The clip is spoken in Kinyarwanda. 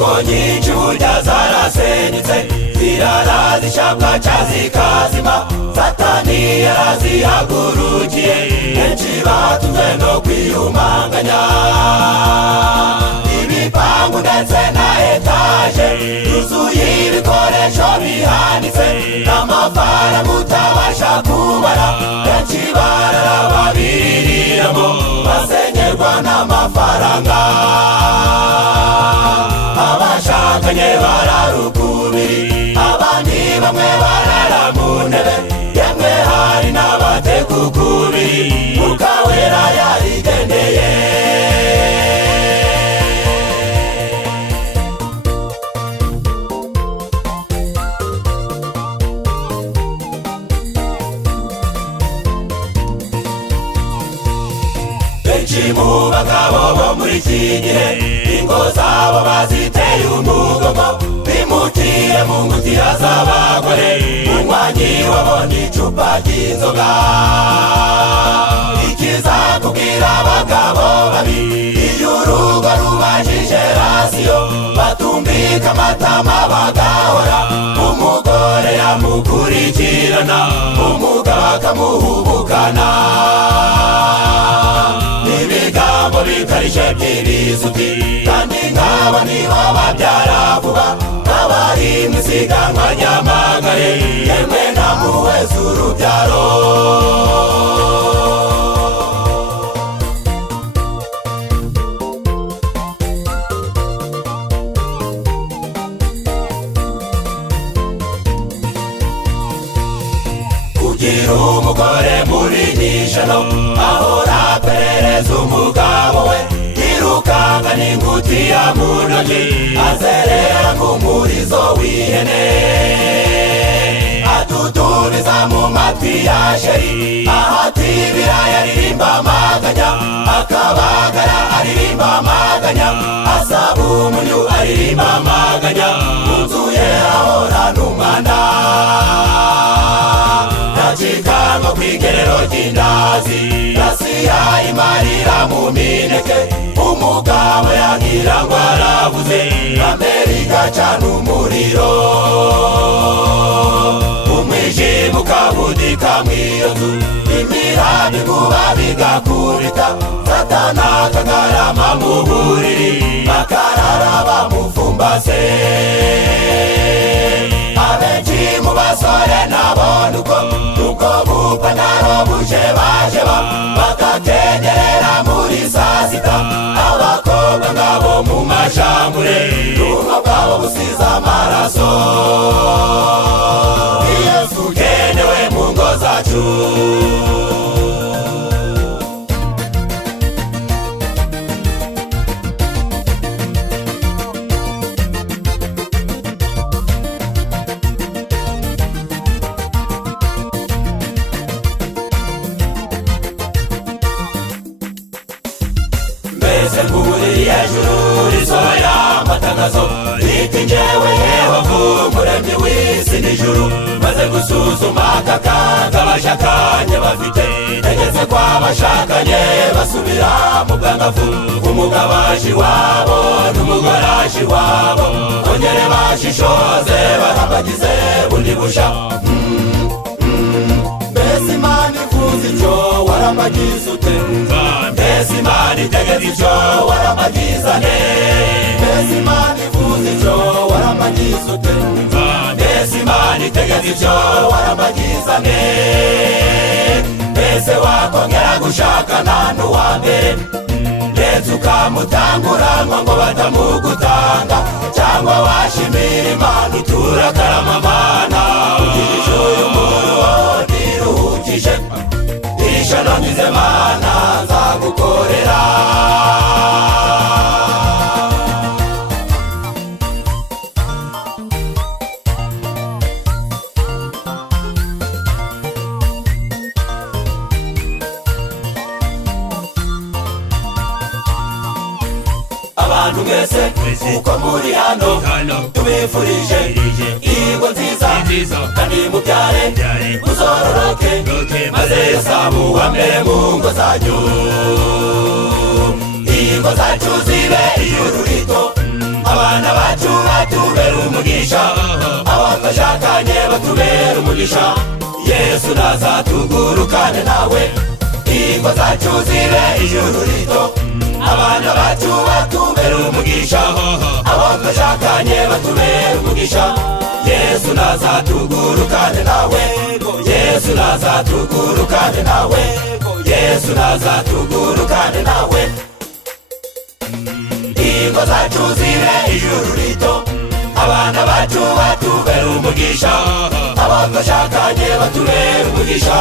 ingo nyinshi burya zarasenyutse zirarazishabwa cyazikazima satani yarazihagurukiye benshi batunzwe no kwiyumanganya ibipangu ndetse na etaje yuzuye ibikoresho bihanitse n'amafaranga utabasha kubara benshi barara babiriramo basenyerwa n'amafaranga abashakanye bararukubiri abandi bamwe barara mu ntebe yemwe hari n'abatekukubiri mukawera yarigendeye benshi mu bagabo bo muri iki gihe ingo zabo baziteye umugogo bimukire mu ngutiya z'abagore umunywanyi wabona icupa ry'inzoga ikizakubwira abagabo babi iyo urugo rubajije rasiyo batumvika amatama bagahora umugore yamukurikirana umugabo akamuhubukana ibigambo bikarishye by'ibisuti kandi nk'aba nibo babyara vuba nk'abari mu isiganwa ry'amagare yemwe nta muwese urubyaro kugira umugore muri nijoro ahora aperereza umugabo we yirukanga n'ingutiya mu ntoki azerera nk'umurizo w'ihene adudubiza mu matwi ya sheri ahatibira yaririmba amaganya akabagara aririmba amaganya asaba umunyu aririmba amaganya mu nzu ye ahora n'umwanda nacikanwa kw'igerero ry'indazi rasiya imarira mu mineke umugabo yagira ngo aravuze amerika cana umuriro umwijima ukabudika mw'iyo nzu imirambi inkuba bigakubita satana akagarama mu buriri bakarara bamufumbase abenshi mu basore nabona uko bupantaro bujebajeba bagatenderera muri saa sita abakobwa ngabo mu majambure n'ubwo bwabo busize amaraso yesu ugenewe mu ngo zacu ijuru risohoya amatangazo riti njyewe Yehova umuremyi w'isi n'ijuru maze gusuzuma akakanga abashakanye bafite ntegetse ko abashakanye basubira mu bwangavu umugabo aje iwabo n'umugore aje iwabo bongere bashishoze barambagize bundi busha mbese Imana ivuze icyo warambagize ute mbese Imana itegetse icyo warambagiza ne mbese Imana ivuze icyo warambagize ute mbese Imana itegetse icyo warambagiza ne mbese wakongera gushakana n'uwa mbere ndetse ukamutanguranwa ngo batamugutanga cyangwa washimira Imana uturakarama Mana ugirije uyu muntu niruhukije ishano ngize Mana nzagukorera abantu mwese uko muri hano tubifurije ingo nziza kandi mubyare muzororoke maze Yosamu wa mbere mu ngo zanyu ingo zacu zibe ijuru rito abana bacu batubera umugisha, abo twashakanye batubera umugisha. Yesu nazatugurukane nawe, ingo zacu zibe ijuru rito, abana bacu batubera umugisha, abo twashakanye batubera umugisha. Yesu nazatugurukane nawe, Yesu nazatugurukane nawe, Yesu nazatugurukane nawe. Ingo zacu zibe ijuru rito, abana bacu batubera umugisha, abo twashakanye batubera umugisha.